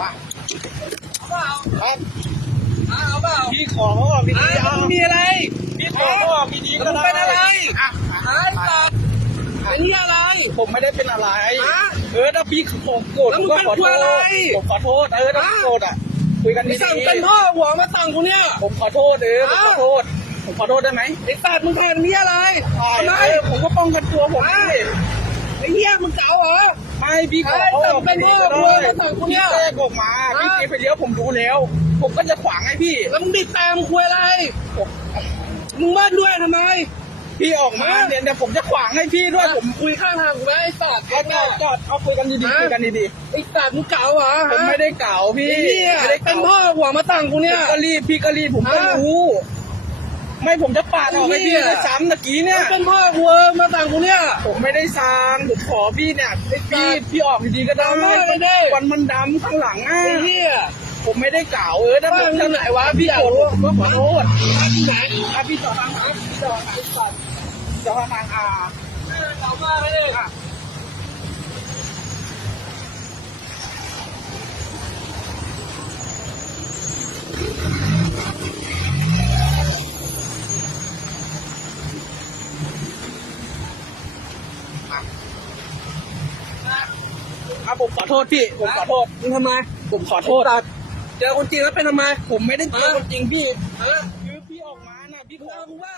ว่าครับเอาเปล่าพี่ขอเขาออกดีอะๆเอามึงมีอะไรพี่ขอเขาออกดีๆก็มึงได้เป็นอะไรอะไอ้สัตว์ไอ้นี่อะไร ผมไม่ได้เป็นอะไรฮะเออถ้าพี่ผมโกรธแล้ผวมมึงก็ขอโทเป็นษอะไรผมขอโทษเออถ้าฮะโกรธอะคุยกันไอ้ดีสั่งเป็นพ่อหัวมาสั่งกูเนี่ยๆผมขอโทษเออผมขอโทษผมขอโทษได้ไหมไอ้สัตว์มึงทำนี่อะไรทำไมเออผมก็ป้องกันตัวผมฮะดิไอ้เหี้ยมึงเจ๋าเหรอ ไม่พี่ขอเอ้ยเขาออกเป็นดีพ่อๆก็กูได้มาสั่งกูเนี่ยพี่แทรกออกมาพี่ฮะตีไปเลี้ยวผมรู้แล้ว ผมก็จะขวางให้พี่แล้วมึงบิดแตมคุยอะไรผมมึงเบิ้ลด้วยทำไมพี่ออกมาฮะเดี๋ยวเดี๋ยวผมจะขวางให้พี่ด้วยผมคุยข้างทางกูไหมไอ้สัตว์เอาจอดจอดเอาคุยกันดีๆฮะคุยกันดีไอ้สัตว์มึงเก๋าเหรอๆผมไม่ได้เก่าพี่ไอ้เหี้ยไม่ได้เป็เก่านพ่อหัวมาสั่งกูผเนี่ยมก็รีบพี่ก็รีบผมก็ฮะรู้ ไม่ผมจะปาดออกให้ไอ้เหี้พี่ยด้วยซ้ำตะกี้เนี่ย เป็นพ่อหัวมาสั่งกูเนี่ย ผมไม่ได้ซางผมขอพี่เนี่ยพี่พี่ออกดีๆก็ได้เอามาเลยดิวันมันดำข้างหลังอะไอ้เหี้ยผมไม่ได้เก่าเออถ้าผมบ้านจะอยู่ไหนวะพี่พี่อยากโกรรู้ธผมก็ขอโทษที่ไหนอะพี่จอดทางครับพี่จอดทางก่อนจอดทางอ่าเก๋ามากเลยอะ อะผมขอโทษพี่ผมขอโทษมึงทำไมผมขอโทษตัดเจอคนจริงแล้วเป็นทำไมผมไม่ได้เจอคนจริงพี่ฮะคือพี่ออกมาน่ะพี่มึงขอเอามึงว่า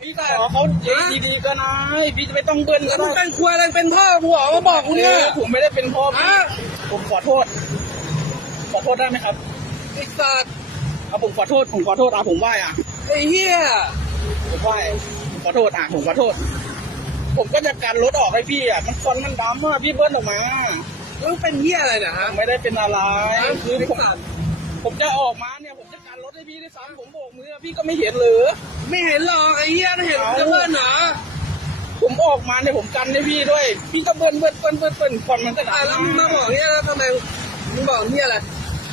พี่ขอเขาเจ๊ดีๆก็นายพี่จะไม่ต้องเบิ้ลแล้ก็วมึงได้เป็นครัวอะไรเป็นพ่อกูเหรอมาบอกกูเอเนี่ยอผมไม่ได้เป็นพ่อพี่ฮะผมขอโทษ ขอโทษได้ไหมครับไอ้สัตว์เอาผมขอโทษผมขอโทษอะผมไหว้อะไอ้เหี้ยผมไหว้ผมขอโทษอะผมขอโทษ ผมก็จะกันรถออกให้พี่อะมันควันมันดำอะพี่เบิ้ลออกมา แล้วมึงเป็นเหี้ยอะไรเนี่ยผฮะมไม่ได้เป็นอะไรฮะคือผมผมจะออกมาเนี่ยผมจะกันรถให้พี่ด้วยซ้ำผมโบกมือพี่ก็ไม่เห็นเลยไม่เห็นหรอกไอ้เหี้ยถ้าเห็นมึงจะเบิ้ลเหรอผมออกมาเนี่ยผมกันให้พี่ด้วย พี่ก็เบิ้ลเบิ้ลเบิ้ลเบิ้ลเบิ้ลควันมันก็อะดำแล้วมึงมาบอกเนี่ยแล้วทำไมมึงบอกเหี้ยอะไร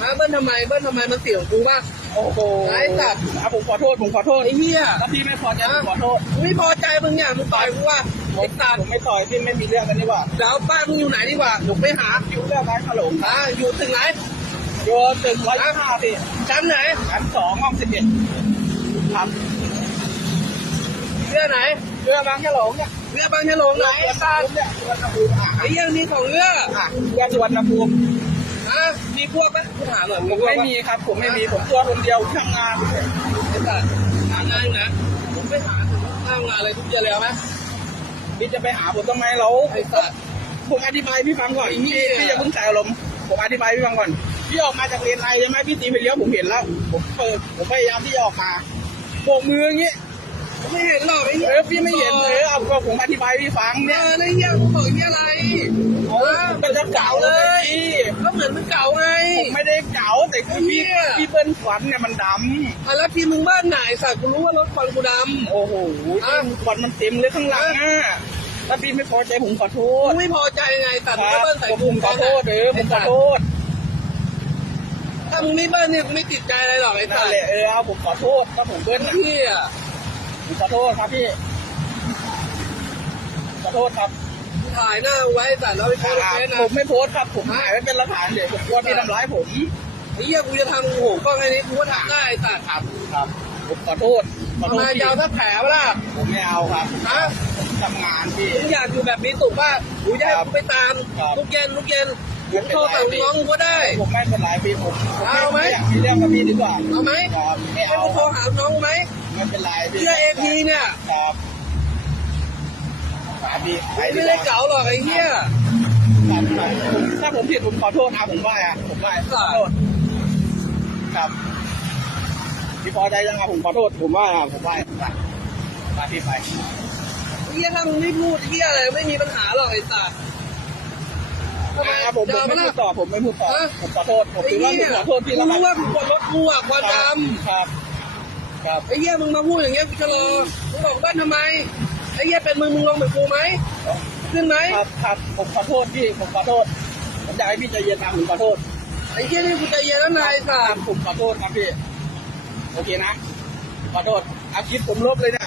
ฮะเบิ้ลทำไมเบิ้ลทำไมมันเสี่ยวกูป่ะโอ้โหไอ้สัตว์อะผมขอโทษผมขอโทษไอ้เหี้ยถ้าพี่ไม่พอใจผมขอโทษกูไม่พอใจมึงเนี่ยมึงต่อยกูว่าผไอ้มสัตว์ผมไม่ต่อยพี่ไม่มีเรื่องกันนี่หว่าเดี๋ยวบ้านมึงอยู่ไหนดีกว่าหนูไปหาอยู่เรื่องร้านขนมอ่าอยู่ตึกไหนโยตึกร้อยห้าพี่ชั้นไหนชั้นสองห้องสิบเอ็ดครับเรือไหนเรือบางแค่หลงเนี่ยเรือบางฉลงไหนเรือไอ้ตาสัตว์เนี่ยสุวรรณภูมิอะไอ้เหี้ยังมีของเรืออะเรือสุวรรณภูมิอะ มีพวกไหมกูถามหน่อยผมพวกไม่ปะมีครับ ผมไม่มี ผมตัวคนเดียวทำงานไอ้สัตว์หางานอยู่นะ ผมไปหาถึงทำงานอะไรทุกเย็นเลยเอาไหมพี่จะไปหาผมทำไมเราไอ้สัตว์ผมอธิบายพี่ฟังก่อนไอ้เหี้พี่ยพี่อย่าเพิ่งใส่อารมณ์ผมอธิบายพี่ฟังก่อน พี่ออกมาจากเลนไอใช่ไหมพี่ตีไปเลี้ยวผมเห็นแล้ว ผมเปิด ผมพยายามที่จะออกมาโบกมืออย่างงี้ผมไม่เห็นหรอกไอ้เอเหี้ยอพี่ไม่เห็นเออเอาก็ผมอธิบายให้พี่ฟังเนี่เนี่ยยไอ้เหี้ยกูบอกเหี้ยอะไร เขาเป็นจะเก่าเลยพี่ ก็เหมือนมึงเก่าไง ผมไม่ได้เก่าแต่คือ พี่ไอ้เหี้ยพี่เปิ้ลฝันเนี่ยมันดอะแล้วทีมึงบ้านไหนสัตว์กูรู้ว่ารถควันกูดำโอ้โหอะ ควันมันเต็มเลยข้างหลังอะถ้าพี่ไม่พอใจผมขอโทำษกูไม่พอใจไงสัตว์คมึงรับไม่เบิ้ลใส่ผมกูขอโทษเออผมขอโทษถ้ามึงไม่เบิ้ลเนี่ยกูไม่ติดใจอะไรหรอกไอ้นั่สันตว์แหละเออเอาผมขอโทษถ้าผมเบิ้ลน่ะพี่อะผมขอโทษครับพี่ ขอโทษครับถ่ายหน้าไว้สัตว์แล้วไปโพสต์เฟซนะ ผมไม่โพสต์ครับผมถ่ายไว้เป็นหลักฐานเดี๋ยวผมกลัวพี่ทำร้ายผม ไอ้เหี้ยกูจะทำโอ้โหกล้องแค่นี้กูก็ทำได้ไอ้สัตว์ครับครับผมขอโทษขอทำโทไมษพี่จะเอาถ้าแผลวะล่ะผมไม่เอาครับฮะผมทำงานพี่ มึงอยากอยู่แบบนี้ถูกป่ะกูจะให้กูไปตามครับลูกเย็นลูกเย็นไม่กูเป็นไรโทรสั่งน้องกูก็ได้ ผมไม่เป็นไรพี่ผมผมเอาไหมอยากมีเรื่องกับพี่ดีกว่าเอาไหมครับไม่ให้เอากูโทรหาน้องกูไหมไม่เป็นไรพี่เชื่อเอพีเนี่ย ครับครับพี่ไปไม่ได้เก๋าหรอกไอ้เหี้ย ครับครับถ้าผมผิดผมขอโทษนะผมไหว้อะผมไหว้ขอโทษ ครับพี่พอใจยังไงผมขอโทษผมไหว้อะผมไหว้ผมไหว้มาพี่ไปไอ้เหี้ยถ้ามึงไม่พูดไอ้เหี้ยอะไรไม่มีปัญหาหรอกไอ้สัตว์ทำไมอ่าผมผมจะไม่เอาพูดต่อผมไม่พูดต่อฮะผมขอโทษผมไอ้ถือว่าเหี้ผมยขอโทษพี่กูแล้วกัรู้นว่ากูกดรถกูอะควันดครับ ครับำไอ้เหี้ยมึงมาพูดอย่างเงี้ยกูจะรอมึงบอกบ้านทำไมไอ้เหี้ยเป็นมึงมึงลงแบบกูไหมขึ้นไหมครับครับผมขอโทษพี่ผมขอโทษผมอยากให้พี่ใจเย็นนะผมขอโทษ ไอ้เหี้ยนี่กูใจเย็นแล้วนายสามผมขอโทษครับพี่ โอเคนะ ขอโทษอาคลิปผมลบเลยเนี่ย